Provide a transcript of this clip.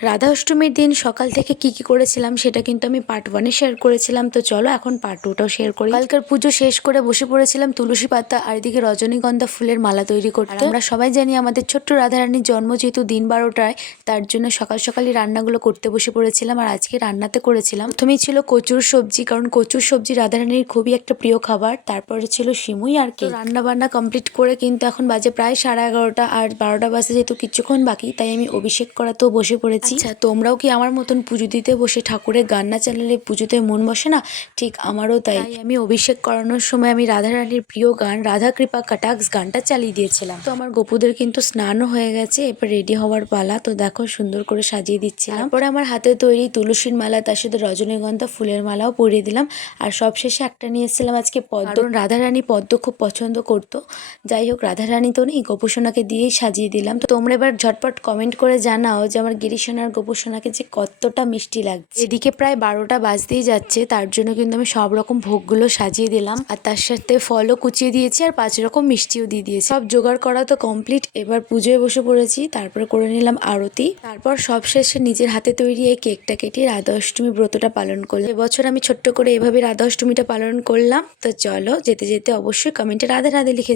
রাধা অষ্টমীর দিন সকাল থেকে কি করেছিলাম সেটা কিন্তু আমি পার্ট 1-এ শেয়ার করেছিলাম। তো চলো এখন পার্ট 2টাও শেয়ার করি। কালকের পুজো শেষ করে বসে পড়েছিলাম তুলসী পাতা আর এদিকে রজনীগন্ধা ফুলের মালা তৈরি করতে। আমরা সবাই জানি আমাদের ছোট্ট রাধারানীর জন্ম যেহেতু দিন 12টায়, তার জন্য সকাল সকালই রান্নাগুলো করতে বসে পড়েছিলাম। আর আজকে রান্নাতে করেছিলাম, প্রথমেই ছিল কচুর সবজি, কারণ কচুর সবজি রাধারানীর খুবই একটা প্রিয় খাবার। তারপরে ছিল সিমুই আর কি। রান্না বান্না কমপ্লিট করে কিন্তু এখন বাজে প্রায় 11:30, আর 12টা বাজে যেহেতু কিছুক্ষণ বাকি, তাই আমি অভিষেক করাতেও বসে পড়েছি। আচ্ছা, তোমরাও কি আমার মতন পুজো দিতে বসে ঠাকুরের গান না চালালে পুজোতে মন বসে না? ঠিক আমারও তাই। আমি অভিষেক করানোর সময় আমি রাধারানীর প্রিয় গান রাধা কৃপা কটাক্ষ গানটা চালিয়ে দিয়েছিলাম। তো আমার গপুদের কিন্তু স্নানও হয়ে গেছে, এবার রেডি হওয়ার পালা। তো দেখো সুন্দর করে সাজিয়ে দিচ্ছিলাম। তারপরে আমার হাতে তৈরি তুলসীর মালা, তার সাথে রজনীগন্ধা ফুলের মালাও পরিয়ে দিলাম। আর সবশেষে একটা নিয়েছিলাম আজকে পদ্ম, কারণ রাধারানী পদ্ম খুব পছন্দ করতো। যাই হোক, রাধারানী তো নেই, গোপুসোনাকে দিয়েই সাজিয়ে দিলাম। তো তোমরা এবার ঝটপট কমেন্ট করে জানাও যে আমার গিরিশোনার গোপুসোনাকে যে কতটা মিষ্টি লাগছে। এদিকে প্রায় 12টা বাজতেই যাচ্ছে, তার জন্য কিন্তু আমি সব রকম ভোগগুলো সাজিয়ে দিলাম, আর তার সাথে ফলও কুচিয়ে দিয়েছি, আর 5 রকম মিষ্টিও দিয়ে দিয়েছি। সব জোগাড় করা তো কমপ্লিট, এবার পুজোয় বসে পড়েছি। তারপরে করে নিলাম আরতি। তারপর সবশেষে নিজের হাতে তৈরি এই কেকটা কেটে রাধা অষ্টমী ব্রতটা পালন করলাম। এবছর আমি ছোট্ট করে এভাবে রাধা অষ্টমীটা পালন করলাম। তো চলো, যেতে যেতে অবশ্যই কমেন্টে রাধে রাধে লিখে